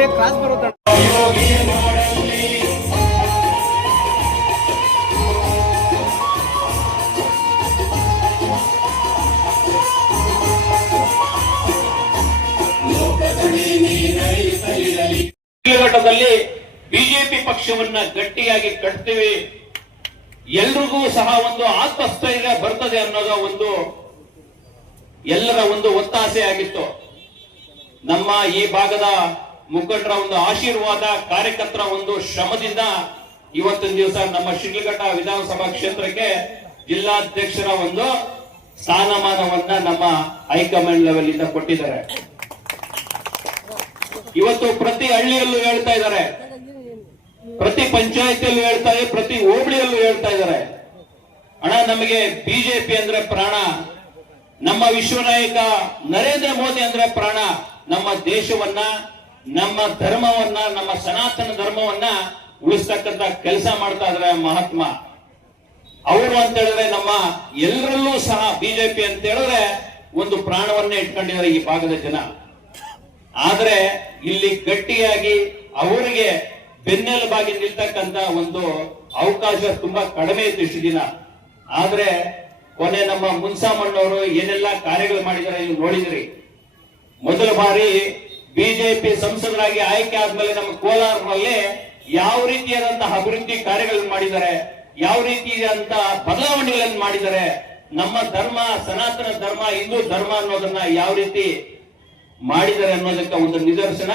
ಅಲ್ಲಿ ಕ್ರಾಸ್ ಬರುತ್ತೆ. ಘಟ್ಟದಲ್ಲಿ ಬಿಜೆಪಿ ಪಕ್ಷವನ್ನ ಗಟ್ಟಿಯಾಗಿ ಕಟ್ತೀವಿ, ಎಲ್ರಿಗೂ ಸಹ ಒಂದು ಆತ್ಮಸ್ಥೈರ್ಯ ಬರ್ತದೆ ಅನ್ನೋದ ಒಂದು ಎಲ್ಲರ ಒಂದು ಒತ್ತಾಸೆ ಆಗಿತ್ತು. ನಮ್ಮ ಈ ಭಾಗದ ಮುಖಂಡರ ಒಂದು ಆಶೀರ್ವಾದ, ಕಾರ್ಯಕರ್ತರ ಒಂದು ಶ್ರಮದಿಂದ ಇವತ್ತಿನ ದಿವಸ ನಮ್ಮ ಶಿಡ್ಲಘಟ್ಟ ವಿಧಾನಸಭಾ ಕ್ಷೇತ್ರಕ್ಕೆ ಜಿಲ್ಲಾಧ್ಯಕ್ಷರ ಒಂದು ಸ್ಥಾನಮಾನವನ್ನ ನಮ್ಮ ಹೈಕಮಾಂಡ್ ಲೆವೆಲ್ ಇಂದ ಕೊಟ್ಟಿದ್ದಾರೆ. ಇವತ್ತು ಪ್ರತಿ ಹಳ್ಳಿಯಲ್ಲೂ ಹೇಳ್ತಾ ಇದ್ದಾರೆ, ಪ್ರತಿ ಪಂಚಾಯತಿಯಲ್ಲೂ ಹೇಳ್ತಾ ಇದ್ದಾರೆ, ಪ್ರತಿ ಹೋಬಳಿಯಲ್ಲೂ ಹೇಳ್ತಾ ಇದ್ದಾರೆ, ಅಣ್ಣ ನಮಗೆ ಬಿಜೆಪಿ ಅಂದ್ರೆ ಪ್ರಾಣ, ನಮ್ಮ ವಿಶ್ವನಾಯಕ ನರೇಂದ್ರ ಮೋದಿ ಅಂದ್ರೆ ಪ್ರಾಣ, ನಮ್ಮ ದೇಶವನ್ನ, ನಮ್ಮ ಧರ್ಮವನ್ನ, ನಮ್ಮ ಸನಾತನ ಧರ್ಮವನ್ನ ಉಳಿಸ್ತಕ್ಕಂತ ಕೆಲಸ ಮಾಡ್ತಾ ಇದ್ದಾರೆ ಮಹಾತ್ಮ ಅವರು ಅಂತ ಹೇಳಿದ್ರೆ ನಮ್ಮ ಎಲ್ಲರಲ್ಲೂ ಸಹ ಬಿಜೆಪಿ ಅಂತ ಹೇಳಿದ್ರೆ ಒಂದು ಪ್ರಾಣವನ್ನೇ ಇಟ್ಕೊಂಡಿದ್ದಾರೆ ಈ ಭಾಗದ ಜನ. ಆದ್ರೆ ಇಲ್ಲಿ ಗಟ್ಟಿಯಾಗಿ ಅವರಿಗೆ ಬೆನ್ನೆಲುಬಾಗಿ ನಿಲ್ತಕ್ಕಂತ ಒಂದು ಅವಕಾಶ ತುಂಬಾ ಕಡಿಮೆ ಇತ್ತು ಇಷ್ಟು ದಿನ. ಆದ್ರೆ ಕೊನೆ ನಮ್ಮ ಮುನ್ಸಾಮಣ್ಣವರು ಏನೆಲ್ಲ ಕಾರ್ಯಗಳು ಮಾಡಿದ್ದಾರೆ ನೀವು ನೋಡಿದ್ರಿ. ಮೊದಲ ಬಾರಿ ಬಿಜೆಪಿ ಸಂಸದರಾಗಿ ಆಯ್ಕೆ ಆದ್ಮೇಲೆ ನಮ್ಮ ಕೋಲಾರದಲ್ಲಿ ಯಾವ ರೀತಿಯಾದಂತಹ ಅಭಿವೃದ್ಧಿ ಕಾರ್ಯಗಳನ್ನು ಮಾಡಿದ್ದಾರೆ, ಯಾವ ರೀತಿಯಾದಂತಹ ಬದಲಾವಣೆಗಳನ್ನು ಮಾಡಿದ್ದಾರೆ, ನಮ್ಮ ಧರ್ಮ, ಸನಾತನ ಧರ್ಮ, ಹಿಂದೂ ಧರ್ಮ ಅನ್ನೋದನ್ನ ಯಾವ ರೀತಿ ಮಾಡಿದ್ದಾರೆ ಅನ್ನೋದಕ್ಕೆ ಒಂದು ನಿದರ್ಶನ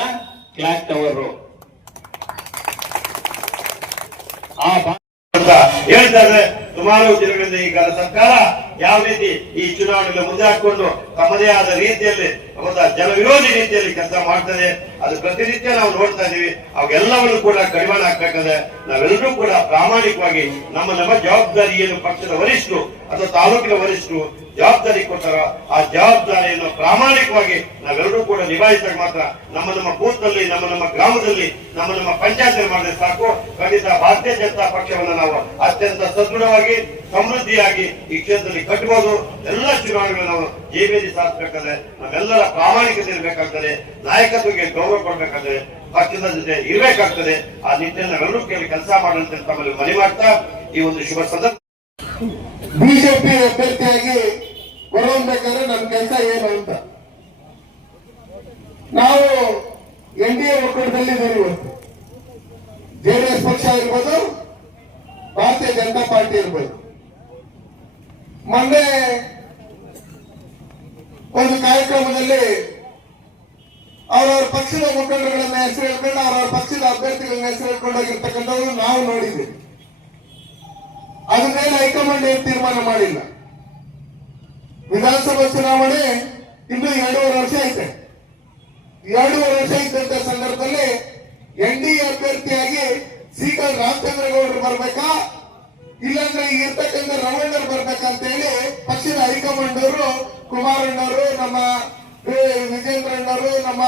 ಕ್ಲಾಕ್ ಟವರ್. ಹೇಳ್ತಾ ಇದ್ರೆ ಸುಮಾರು ದಿನಗಳಿಂದ ಈಗ ಸರ್ಕಾರ ಯಾವ ರೀತಿ ಈ ಚುನಾವಣೆಗೆ ಮುಂದೆ ಹಾಕೊಂಡು ತಮ್ಮದೇ ಆದ ರೀತಿಯಲ್ಲಿ ಜನ ವಿರೋಧಿ ರೀತಿಯಲ್ಲಿ ಕೆಲಸ ಮಾಡ್ತದೆ, ಅದು ಪ್ರತಿನಿತ್ಯ ನಾವು ನೋಡ್ತಾ ಇದೀವಿ. ಅವೆಲ್ಲವನ್ನು ಕೂಡ ಕಡಿವಾಣ ಹಾಕ್ಬೇಕಾದ್ರೆ ನಾವೆಲ್ಲರೂ ಕೂಡ ಪ್ರಾಮಾಣಿಕವಾಗಿ ನಮ್ಮ ನಮ್ಮ ಜವಾಬ್ದಾರಿ ಏನು ಪಕ್ಷದ ವರಿಷ್ಠರು ಅಥವಾ ತಾಲೂಕಿನ ವರಿಷ್ಠರು ಜವಾಬ್ದಾರಿ ಕೊಡ್ತಾರ ಆ ಜವಾಬ್ದಾರಿಯನ್ನು ಪ್ರಾಮಾಣಿಕವಾಗಿ ನಾವೆಲ್ಲರೂ ಕೂಡ ನಿಭಾಯಿಸಿದಾಗ ಮಾತ್ರ ನಮ್ಮ ನಮ್ಮ ಬೂತ್ ನಲ್ಲಿ, ನಮ್ಮ ನಮ್ಮ ಗ್ರಾಮದಲ್ಲಿ, ನಮ್ಮ ನಮ್ಮ ಪಂಚಾಯತ್ ಮಾಡಿದ್ರೆ ಸಾಕು. ಖಂಡಿತ ಭಾರತೀಯ ಜನತಾ ಪಕ್ಷವನ್ನು ನಾವು ಅತ್ಯಂತ ಸದೃಢವಾಗಿ, ಸಮೃದ್ಧಿಯಾಗಿ ಈ ಕ್ಷೇತ್ರದಲ್ಲಿ ಕಟ್ಟಬಹುದು. ಎಲ್ಲ ಚುನಾವಣೆಗಳು ನಾವು ಜಯಬೇರಿ ಸಾಧಿಸಬೇಕಾದ್ರೆ ನಮ್ಮೆಲ್ಲರ ಪ್ರಾಮಾಣಿಕತೆ ಇರಬೇಕಾಗ್ತದೆ, ನಾಯಕತ್ವಕ್ಕೆ ಗೌರವ ಕೊಡಬೇಕಾಗ್ತದೆ, ಪಕ್ಷದ ಜೊತೆ ಇರಬೇಕಾಗ್ತದೆ. ಆ ನಿಟ್ಟಿನಲ್ಲಿ ನಾವೆಲ್ಲರೂ ಕೆಲಸ ಮಾಡುವಂತೆ ತಮ್ಮಲ್ಲಿ ಮನವಿ ಮಾಡ್ತಾ ಈ ಒಂದು ಶುಭ ಸಂದರ್ಭ ಬಿಜೆಪಿ ಅಭ್ಯರ್ಥಿಯಾಗಿ ಹೊರಹೊಮ್ಮಬೇಕಾದ್ರೆ ನಮ್ಮ ಕೆಲಸ ಏನು ಅಂತ ನಾವು ಎನ್ಡಿಎ ಒಕ್ಕೂಟದಲ್ಲಿ ಇವತ್ತು ಜೆಡಿಎಸ್ ಪಕ್ಷ ಇರ್ಬೋದು, ಭಾರತೀಯ ಜನತಾ ಪಾರ್ಟಿ ಇರ್ಬೋದು. ಮೊನ್ನೆ ಒಂದು ಕಾರ್ಯಕ್ರಮದಲ್ಲಿ ಅವರವರ ಪಕ್ಷದ ಮುಖಂಡಗಳನ್ನ ಹೆಸರು ಹೇಳ್ಕೊಂಡು ಅವರವರ ಪಕ್ಷದ ಅಭ್ಯರ್ಥಿಗಳನ್ನ ಹೆಸರು ಹೇಳ್ಕೊಂಡು ಹೋಗಿರ್ತಕ್ಕಂಥದ್ದು ನಾವು ನೋಡಿದ್ದೀವಿ. ಅದ್ರ ಮೇಲೆ ಹೈಕಮಾಂಡ್ ಏನು ತೀರ್ಮಾನ ಮಾಡಿಲ್ಲ. ವಿಧಾನಸಭಾ ಚುನಾವಣೆ ಇನ್ನು 2.5 ವರ್ಷ ಐತೆ. 2.5 ವರ್ಷ ಇದ್ದಂತ ಸಂದರ್ಭದಲ್ಲಿ ಎನ್ಡಿಎ ಅಭ್ಯರ್ಥಿಯಾಗಿ ಸೀಕಲ್ ರಾಮಚಂದ್ರಗೌಡರು ಬರ್ಬೇಕಾ, ಇಲ್ಲಾಂದ್ರೆ ಈಗ ಇರ್ತಕ್ಕಂಥ ರಮಣ್ಣರು ಬರ್ಬೇಕಂತ ಹೇಳಿ ಪಕ್ಷದ ಹೈಕಮಾಂಡ್ ಅವರು, ಕುಮಾರಣ್ಣವರು, ನಮ್ಮ ವಿಜೇಂದ್ರಣ್ಣವರು, ನಮ್ಮ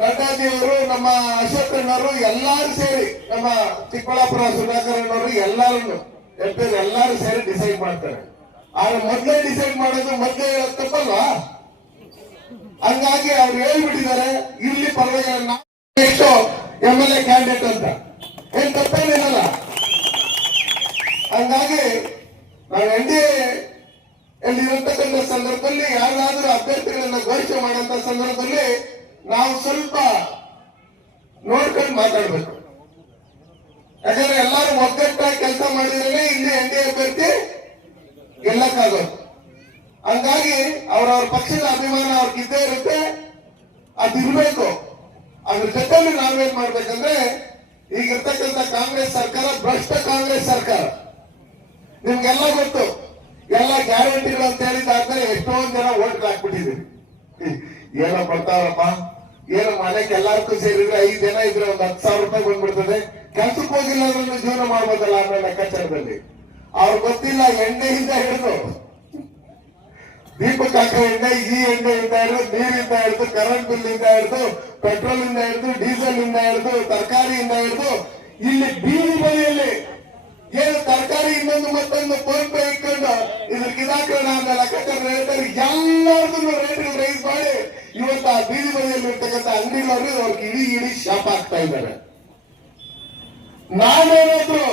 ನಡ್ಡಾಜಿಯವರು, ನಮ್ಮ ಅಶೋಕಣ್ಣವರು ಎಲ್ಲಾರು ಸೇರಿ, ನಮ್ಮ ಚಿಕ್ಕಬಳ್ಳಾಪುರ ಸುಧಾಕರಣ್ಣವರು ಎಲ್ಲಾರು ಸೇರಿ ಡಿಸೈಡ್ ಮಾಡ್ತಾರೆ. ಆದ್ರೆ ಮೊದ್ಲೇ ಡಿಸೈಡ್ ಮಾಡೋದು, ಮೊದ್ಲೇ ಹೇಳೋದು ತಪ್ಪಲ್ವಾ? ಹಂಗಾಗಿ ಅವ್ರು ಹೇಳ್ಬಿಟ್ಟಿದ್ದಾರೆ ಇಲ್ಲಿ ಪರವಾಗಿಲ್ಲ ಎಷ್ಟು MLA ಕ್ಯಾಂಡಿಡೇಟ್ ಅಂತ, ಏನ್ ತಪ್ಪೇನಿಲ್ಲ. ಹಂಗಾಗಿ ನಾವು NDA ಇರತಕ್ಕಂಥ ಸಂದರ್ಭದಲ್ಲಿ ಯಾರಾದ್ರೂ ಅಭ್ಯರ್ಥಿಗಳನ್ನ ಘೋಷಣೆ ಮಾಡುವಂತ ಸಂದರ್ಭದಲ್ಲಿ ನಾವು ಸ್ವಲ್ಪ ನೋಡ್ಕೊಂಡು ಮಾತಾಡ್ಬೇಕು. ಯಾಕಂದ್ರೆ ಎಲ್ಲರೂ ಒಗ್ಗಟ್ಟಾಗಿ ಕೆಲಸ ಮಾಡಿದ್ರೆ ಇಲ್ಲಿ NDA ಅಭ್ಯರ್ಥಿ ಗೆಲ್ಲಕ್ಕಾಗೋದು. ಹಂಗಾಗಿ ಅವ್ರವ್ರ ಪಕ್ಷದ ಅಭಿಮಾನ ಅವ್ರಿಗೆ ಇದ್ದೇ ಇರುತ್ತೆ, ಅದಿರ್ಬೇಕು. ಅದ್ರ ಜೊತೆಲಿ ನಾವೇನ್ ಮಾಡ್ಬೇಕಂದ್ರೆ, ಈಗಿರ್ತಕ್ಕಂಥ ಕಾಂಗ್ರೆಸ್ ಸರ್ಕಾರ ಭ್ರಷ್ಟ ಕಾಂಗ್ರೆಸ್ ಸರ್ಕಾರ. ನಿಮ್ಗೆಲ್ಲ ಗೊತ್ತು, ಎಲ್ಲ ಗ್ಯಾರಂಟಿಗಳು ಅಂತ ಹೇಳಿದಾದ್ಮೇಲೆ ಎಷ್ಟೊಂದು ಜನ ಓಟ್ ಹಾಕ್ಬಿಟ್ಟಿದ್ದೀವಿ. ಏನೋ ಬರ್ತಾವಪ್ಪ, ಏನು ಮನೆಗೆ ಎಲ್ಲಾರ್ಗೂ ಸೇರಿದ್ರೆ 5 ಜನ ಇದ್ರೆ ಒಂದು 10,000 ರೂಪಾಯಿ ಬಂದ್ಬಿಡ್ತದೆ, ಕೆಲ್ಸಕ್ಕೆ ಹೋಗಿಲ್ಲ ಅಂದ್ರೆ ಜೀವನ ಮಾಡ್ಬೋದಲ್ಲ ಅನ್ನೋ ಲೆಕ್ಕಾಚಾರದಲ್ಲಿ. ಅವ್ರು ಗೊತ್ತಿಲ್ಲ, ಎಣ್ಣೆಯಿಂದ ಹಿಡಿದು ದೀಪಕ್ ಹಾಕೋ ಎಣ್ಣೆ, ಈ ಎಣ್ಣೆಯಿಂದ ಹಿಡಿದು, ನೀರಿಂದ ಹಿಡಿದು, ಕರೆಂಟ್ ಬಿಲ್ ಇಂದ ಹಿಡಿದು, ಪೆಟ್ರೋಲ್ ಇಂದ ಹಿಡಿದು, ಡೀಸೆಲ್ ಇಂದ ಹಿಡಿದು, ತರಕಾರಿಯಿಂದ ಹಿಡಿದು, ಇಲ್ಲಿ ಬೀದಿ ಬದಿಯಲ್ಲಿ ಏನು ತರಕಾರಿ ಇನ್ನೊಂದು ಮತ್ತೊಂದು ಫೋನ್ ಪೇ ಇಟ್ಕೊಂಡು ಇದ್ರಿಗೆ ಇದಾಕೋಣ ಅನ್ನೋ ಲೆಕ್ಕಾಚಾರ ಹೇಳ್ತಾರೆ. ಎಲ್ಲರಿಗೂ ರೇಟ್ ರೈಸ್ ಮಾಡಿ ಇವತ್ತು ಆ ಬೀದಿ ಬದಿಯಲ್ಲಿರ್ತಕ್ಕಂಥ ಅಂಗಡಿಗಳವರು ಅವ್ರಿಗೆ ಇಡೀ ಶಾಪ ಆಗ್ತಾ ಇದ್ದಾರೆ. ನಾವೇನಾದ್ರು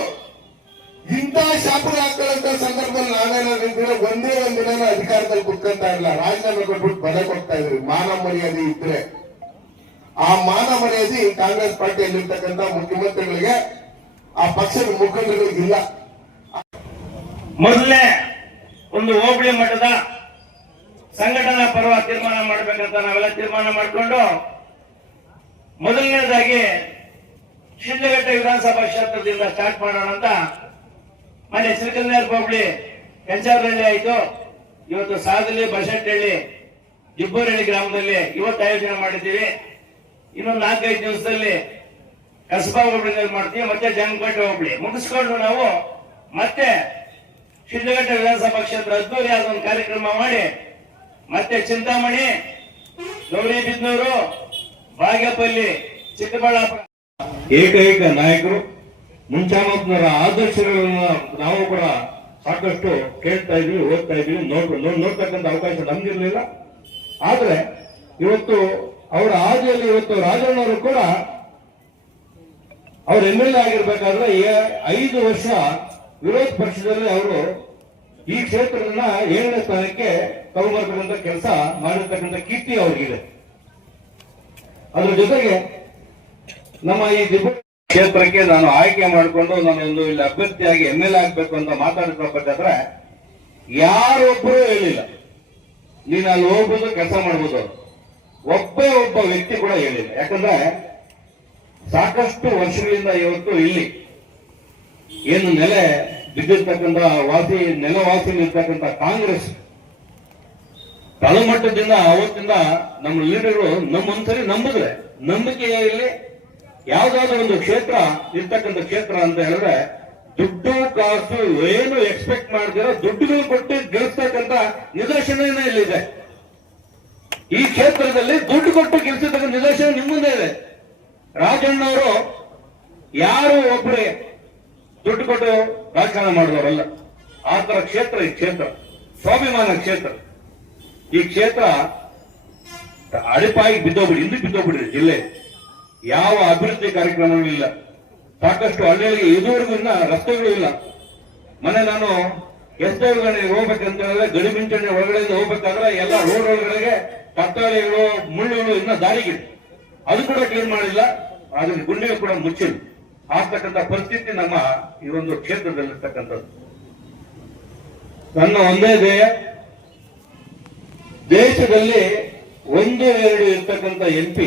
ಇಂಥ ಶಾಪದ ಹಾಕೊಳ್ಳಂತ ಸಂದರ್ಭದಲ್ಲಿ ನಾವೇನಾದ್ರು ಒಂದೇ ಒಂದಿನ ಅಧಿಕಾರದಲ್ಲಿ ಕುತ್ಕೊಂತ ಇಲ್ಲ, ರಾಜೀನಾಮೆ ಕೊಟ್ಬಿಟ್ಟು ಬಲೆ ಕೊಡ್ತಾ ಇದ್ರಿ. ಮಾನ ಮರ್ಯಾದೆ ಇದ್ರೆ ಆ ಮಾನ ಮರ್ಯಾದೆ ಕಾಂಗ್ರೆಸ್ ಪಾರ್ಟಿಯಲ್ಲಿರ್ತಕ್ಕಂಥ ಮುಖ್ಯಮಂತ್ರಿಗಳಿಗೆ, ಆ ಪಕ್ಷದ ಮುಖಂಡರಿಗಿಲ್ಲ. ಮೊದಲನೇ ಒಂದು ಹೋಬಳಿ ಮಟ್ಟದ ಸಂಘಟನಾ ಪರ್ವ ತೀರ್ಮಾನ ಮಾಡಬೇಕಂತ ನಾವೆಲ್ಲ ತೀರ್ಮಾನ ಮಾಡಿಕೊಂಡು ಮೊದಲನೇದಾಗಿ ಶಿಡ್ಲಘಟ್ಟ ವಿಧಾನಸಭಾ ಕ್ಷೇತ್ರದಿಂದ ಸ್ಟಾರ್ಟ್ ಮಾಡೋಣ ಅಂತ ಮನೆ ಶ್ರೀಕಂಠೇಶ್ವರ ಹೋಬಳಿ ಕೆಂಚಾರಹಳ್ಳಿ ಆಯಿತು. ಇವತ್ತು ಸಾದಲಿ ಬಸಟ್ಟಹಳ್ಳಿ ಜಿಬ್ಬೂರಹಳ್ಳಿ ಗ್ರಾಮದಲ್ಲಿ ಇವತ್ತು ಆಯೋಜನೆ ಮಾಡಿದ್ದೀವಿ. ಇನ್ನೊಂದು 4-5 ದಿವಸದಲ್ಲಿ ಕಸಬಾ ಹೋಬಳಿನಲ್ಲಿ ಮಾಡ್ತೀವಿ, ಮತ್ತೆ ಜಂಗಕೋಟೆ ಹೋಬಳಿ ಮುಗಿಸ್ಕೊಂಡು ನಾವು ಮತ್ತೆ ಶಿಡ್ಲಘಟ್ಟ ವಿಧಾನಸಭಾ ಕ್ಷೇತ್ರ ಅದ್ದೂರಿಯಾದ ಒಂದು ಕಾರ್ಯಕ್ರಮ ಮಾಡಿ ಮತ್ತೆ ಚಿಂತಾಮಣಿ, ಗೌರಿಬಿದನೂರು, ಬಾಗೇಪಲ್ಲಿ, ಚಿಕ್ಕಬಳ್ಳಾಪುರ ಏಕೈಕ ನಾಯಕರು. ಮುಂಚಾಮಪ್ಪನವರ ಆದರ್ಶಗಳನ್ನ ನಾವು ಕೂಡ ಸಾಕಷ್ಟು ಕೇಳ್ತಾ ಇದ್ವಿ, ಓದ್ತಾ ಇದ್ವಿ, ನೋಡ್ತಕ್ಕಂಥ ಅವಕಾಶ ನಮ್ಗಿರ್ಲಿಲ್ಲ. ಆದ್ರೆ ಇವತ್ತು ಅವರ ಹಾದಿಯಲ್ಲಿ ಇವತ್ತು ರಾಜಣ್ಣವರು ಕೂಡ ಅವ್ರು MLA ಆಗಿರ್ಬೇಕಾದ್ರೆ 5 ವರ್ಷ ವಿರೋಧ ಪಕ್ಷದಲ್ಲಿ ಅವರು ಈ ಕ್ಷೇತ್ರದನ್ನ 7ನೇ ಸ್ಥಾನಕ್ಕೆ ತಗೊಂಡ್ಬರ್ತಕ್ಕಂಥ ಕೆಲಸ ಮಾಡಿರ್ತಕ್ಕಂಥ ಕೀರ್ತಿ ಅವ್ರಿಗಿದೆ. ಅದ್ರ ಜೊತೆಗೆ ನಮ್ಮ ಈ ಕ್ಷೇತ್ರಕ್ಕೆ ನಾನು ಆಯ್ಕೆ ಮಾಡಿಕೊಂಡು ನಾನೊಂದು ಇಲ್ಲಿ ಅಭ್ಯರ್ಥಿಯಾಗಿ MLA ಆಗ್ಬೇಕು ಅಂತ ಮಾತಾಡ್ಬೇಕಾದ್ರೆ ಯಾರೊಬ್ಬರು ಹೇಳಿಲ್ಲ ನೀನು ಅಲ್ಲಿ ಹೋಗ್ಬೋದು ಕೆಲಸ ಮಾಡ್ಬೋದು. ಒಬ್ಬ ವ್ಯಕ್ತಿ ಕೂಡ ಹೇಳಿಲ್ಲ. ಯಾಕಂದ್ರೆ ಸಾಕಷ್ಟು ವರ್ಷಗಳಿಂದ ಇವತ್ತು ಇಲ್ಲಿ ಏನು ನೆಲೆ ಬಿದ್ದಿರ್ತಕ್ಕಂಥ ನೆಲವಾಸಿಲಿರ್ತಕ್ಕಂಥ ಕಾಂಗ್ರೆಸ್ ತಳಮಟ್ಟದಿಂದ ಅವತ್ತಿಂದ ನಮ್ಮ ಲೀಡರ್ಗಳು ಒಂದ್ಸರಿ ನಂಬಿದ್ರೆ, ನಂಬಿಕೆ ಇಲ್ಲಿ ಯಾವ್ದಾದ್ರು ಒಂದು ಕ್ಷೇತ್ರ ಇರ್ತಕ್ಕಂಥ ಕ್ಷೇತ್ರ ಅಂತ ಹೇಳಿದ್ರೆ ದುಡ್ಡು ಕಾಸು ಏನು ಎಕ್ಸ್ಪೆಕ್ಟ್ ಮಾಡ್ದಿರೋ ದುಡ್ಡುಗಳು ಕೊಟ್ಟು ಗೆಲ್ಲಿಸ್ತಕ್ಕಂಥ ನಿದರ್ಶನ ಇಲ್ಲಿದೆ. ಈ ಕ್ಷೇತ್ರದಲ್ಲಿ ದುಡ್ಡು ಕೊಟ್ಟು ಗೆಲ್ಲಿಸತಕ್ಕಂಥ ನಿದರ್ಶನ ನಿಮ್ಮ ಮುಂದೆ ಇದೆ. ರಾಜಣ್ಣವರು ಯಾರು ಒಬ್ಬರೇ ದುಡ್ಡು ಕೊಟ್ಟು ರಾಜಕಾರಣ ಮಾಡಿದವರಲ್ಲ. ಆ ತರ ಕ್ಷೇತ್ರ ಈ ಕ್ಷೇತ್ರ ಸ್ವಾಭಿಮಾನ ಕ್ಷೇತ್ರ. ಈ ಕ್ಷೇತ್ರ ಅಡಿಪಾಯಿಗೆ ಬಿದ್ದೋಗ್ಬಿಡ್ರಿ ಜಿಲ್ಲೆ. ಯಾವ ಅಭಿವೃದ್ಧಿ ಕಾರ್ಯಕ್ರಮಗಳು ಇಲ್ಲ. ಸಾಕಷ್ಟು ಹಳ್ಳಿಗಳಿಗೆ ಇದುವರೆಗೂ ಇನ್ನ ರಸ್ತೆಗಳು ಇಲ್ಲ. ನಾನು ಎಸ್ಟೇಟ್ಗಳಿಗೆ ಹೋಗ್ಬೇಕಂತ ಹೇಳಿದ್ರೆ ಗಡಿಮಿಂಚಣೆ ಒಳಗಡೆಯಿಂದ ಹೋಗ್ಬೇಕಾದ್ರೆ ಎಲ್ಲ ರೋಡ್ ಒಳಗಡೆಗೆ ಕತ್ತಲೆಗಳು ಮುಳ್ಳುಗಳು ಇನ್ನ ದಾರಿಗೆ ಅದು ಕೂಡ ಕ್ಲೀನ್ ಮಾಡಿಲ್ಲ. ಅದ್ರ ಗುಂಡಿಗಳು ಕೂಡ ಮುಚ್ಚಿಲ್ಲ. ಆಗ್ತಕ್ಕಂಥ ಪರಿಸ್ಥಿತಿ ನಮ್ಮ ಈ ಒಂದು ಕ್ಷೇತ್ರದಲ್ಲಿರ್ತಕ್ಕಂಥದ್ದು. ನನ್ನ ಒಂದೇ ಧ್ಯೇಯ, ದೇಶದಲ್ಲಿ 1-2 ಇರ್ತಕ್ಕಂಥ MP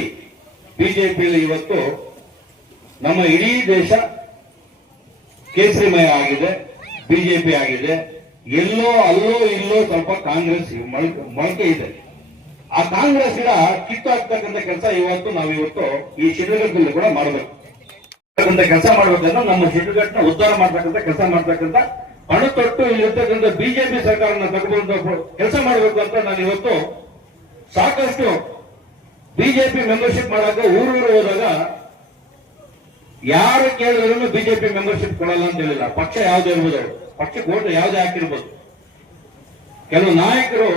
ಬಿಜೆಪಿಯಲ್ಲಿ ಇವತ್ತು ನಮ್ಮ ಇಡೀ ದೇಶ ಕೇಸರಿಮಯ ಆಗಿದೆ, ಬಿಜೆಪಿ ಆಗಿದೆ. ಎಲ್ಲೋ ಅಲ್ಲೋ ಇಲ್ಲೋ ಸ್ವಲ್ಪ ಕಾಂಗ್ರೆಸ್ ಮೊಳಕೆ ಇದೆ. ಆ ಕಾಂಗ್ರೆಸ್ ಗಿಡ ಕಿತ್ತಾಕ್ತಕ್ಕಂಥ ಕೆಲಸ ನಾವಿವತ್ತು ಈ ಶಿಡ್ಲಘಟ್ಟದಲ್ಲಿ ಕೂಡ ಮಾಡಬೇಕು. ಕೆಲಸ ಮಾಡ್ಬೇಕಂದ್ರೆ ನಮ್ಮ ಶಿಡ್ಲಘಟ್ಟನ ಉದ್ಧಾರ ಮಾಡ್ತಕ್ಕಂಥ ಕೆಲಸ ಮಾಡ್ತಕ್ಕಂಥ ಹಣ ತೊಟ್ಟು ಇಲ್ಲಿರ್ತಕ್ಕಂಥ ಬಿಜೆಪಿ ಸರ್ಕಾರನ ತಗೊಂಡು ಕೆಲಸ ಮಾಡಬೇಕು ಅಂತ ನಾನು ಇವತ್ತು ಸಾಕಷ್ಟು ಬಿಜೆಪಿ ಮೆಂಬರ್ಶಿಪ್ ಮಾಡಾಕ ಊರೂರು ಹೋದಾಗ ಯಾರು ಕೇಳಿದ್ರು ಬಿಜೆಪಿ ಮೆಂಬರ್ಶಿಪ್ ಕೊಡಲ್ಲ ಅಂತ ಹೇಳಿಲ್ಲ. ಪಕ್ಷ ಯಾವ್ದು ಇರ್ಬೋದು, ಪಕ್ಷಕ್ಕೆ ಓಟ್ ಯಾವ್ದೇ ಹಾಕಿರ್ಬೋದು. ಕೆಲವು ನಾಯಕರು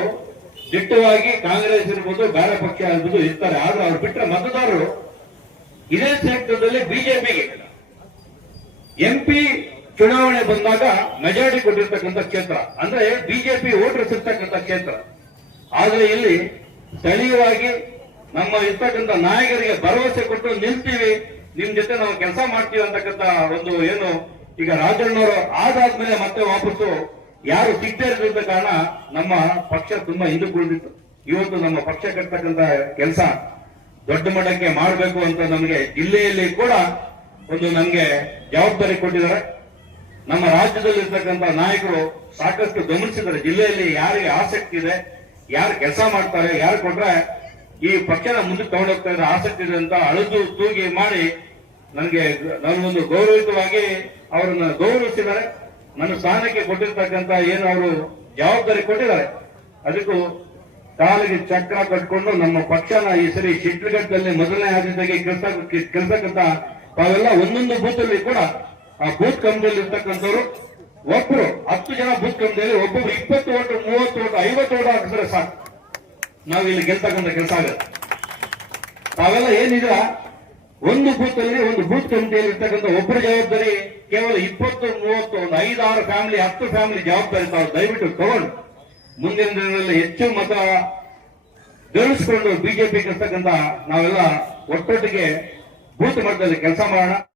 ದಿಟ್ಟವಾಗಿ ಕಾಂಗ್ರೆಸ್ ಇರ್ಬೋದು, ಬೇರೆ ಪಕ್ಷ ಇರ್ಬೋದು ಇರ್ತಾರೆ. ಆದ್ರೆ ಅವ್ರು ಬಿಟ್ಟರೆ ಮತದಾರರು ಇದೇ ಕ್ಷೇತ್ರದಲ್ಲಿ ಬಿಜೆಪಿಗೆ MP ಚುನಾವಣೆ ಬಂದಾಗ ಮೆಜಾರಿಟಿ ಕೊಟ್ಟಿರ್ತಕ್ಕಂಥ ಕ್ಷೇತ್ರ ಅಂದ್ರೆ ಬಿಜೆಪಿ ವೋಟರ್ಸ್ ಇರ್ತಕ್ಕಂಥ ಕ್ಷೇತ್ರ. ಆದ್ರೆ ಇಲ್ಲಿ ಸ್ಥಳೀಯವಾಗಿ ನಮ್ಮ ಇರ್ತಕ್ಕಂಥ ನಾಯಕರಿಗೆ ಭರವಸೆ ಕೊಟ್ಟು ನಿಲ್ತೀವಿ, ನಿಮ್ ಜೊತೆ ನಾವು ಕೆಲಸ ಮಾಡ್ತೀವಿ ಅಂತಕ್ಕಂಥ ಒಂದು ಏನು ಈಗ ರಾಜಣ್ಣವರು ಆದಾದ್ಮೇಲೆ ಮತ್ತೆ ವಾಪಸ್ಸು ಯಾರು ಸಿಗ್ತಾ ಇರ್ತಿದ್ದ ಕಾರಣ ನಮ್ಮ ಪಕ್ಷ ತುಂಬಾ ಹಿಂದುಳಿದಿತ್ತು. ಇವತ್ತು ನಮ್ಮ ಪಕ್ಷ ಕಟ್ಟತಕ್ಕಂಥ ಕೆಲಸ ದೊಡ್ಡ ಮಟ್ಟಕ್ಕೆ ಮಾಡಬೇಕು ಅಂತ ನಮಗೆ ಜಿಲ್ಲೆಯಲ್ಲಿ ಕೂಡ ಒಂದು ನಮ್ಗೆ ಜವಾಬ್ದಾರಿ ಕೊಟ್ಟಿದ್ದಾರೆ. ನಮ್ಮ ರಾಜ್ಯದಲ್ಲಿ ಇರ್ತಕ್ಕಂಥ ನಾಯಕರು ಸಾಕಷ್ಟು ಗಮನಿಸಿದ್ದಾರೆ. ಜಿಲ್ಲೆಯಲ್ಲಿ ಯಾರಿಗೆ ಆಸಕ್ತಿ ಇದೆ, ಯಾರು ಕೆಲಸ ಮಾಡ್ತಾರೆ, ಯಾರು ಕೊಟ್ರೆ ಈ ಪಕ್ಷನ ಮುಂದಕ್ಕೆ ತಗೊಂಡೋಗ್ತಾ ಇದ್ರೆ ಆಸಕ್ತಿ ಇದೆ ಅಂತ ಅಳದು ತೂಗಿ ಮಾಡಿ ನನಗೊಂದು ಗೌರವಿತವಾಗಿ ಅವರನ್ನ ಗೌರವಿಸಿದ್ದಾರೆ. ನನ್ನ ಸ್ಥಾನಕ್ಕೆ ಕೊಟ್ಟಿರ್ತಕ್ಕಂಥ ಏನು ಅವರು ಜವಾಬ್ದಾರಿ ಕೊಟ್ಟಿದ್ದಾರೆ ಅದಕ್ಕೂ ಕಾಲಿಗೆ ಚಕ್ರ ಕಟ್ಕೊಂಡು ನಮ್ಮ ಪಕ್ಷನ ಈ ಸರಿ ಶಿಡ್ಲಘಟ್ಟದಲ್ಲಿ ಮೊದಲನೇ ಆದ್ಯತೆಗೆ ಕೆಲಸಕ್ಕಂತ ತಾವೆಲ್ಲ ಒಂದೊಂದು ಬೂತ್ ಅಲ್ಲಿ ಕೂಡ ಆ ಬೂತ್ ಕಮಿಟಿಯಲ್ಲಿ ಇರ್ತಕ್ಕಂಥವ್ರು ಒಬ್ರು 10 ಜನ ಬೂತ್ ಕಮಿಟಿಯಲ್ಲಿ ಒಬ್ಬೊಬ್ರು 20 ಓಟು 30 ಓಟು 50 ಓಟು ಹಾಕಿದ್ರೆ ಸಾಕು. ನಾವು ಇಲ್ಲಿ ಗೆಲ್ತಕ್ಕಂಥ ಕೆಲಸ ಆಗುತ್ತೆ. ತಾವೆಲ್ಲ ಏನಿಲ್ಲ, ಒಂದು ಬೂತ್ ಅಲ್ಲಿ ಒಂದು ಬೂತ್ ಕಮಿಟಿಯಲ್ಲಿ ಇರ್ತಕ್ಕಂಥ ಒಬ್ಬರ ಜವಾಬ್ದಾರಿ ಕೇವಲ 20, 30, ಒಂದು 5-6 ಫ್ಯಾಮಿಲಿ 10 ಫ್ಯಾಮಿಲಿ ಜವಾಬ್ದಾರಿ ತಾವು ದಯವಿಟ್ಟು ತಗೊಂಡು ಮುಂದಿನ ದಿನಗಳಲ್ಲಿ ಹೆಚ್ಚು ಮತ ಗಳಿಸಿಕೊಂಡು ಬಿಜೆಪಿ ಗೆಲ್ತಕ್ಕಂಥ ನಾವೆಲ್ಲ ಒಟ್ಟೊಟ್ಟಿಗೆ ಬೂತ್ ಮಟ್ಟದಲ್ಲಿ ಕೆಲಸ ಮಾಡೋಣ.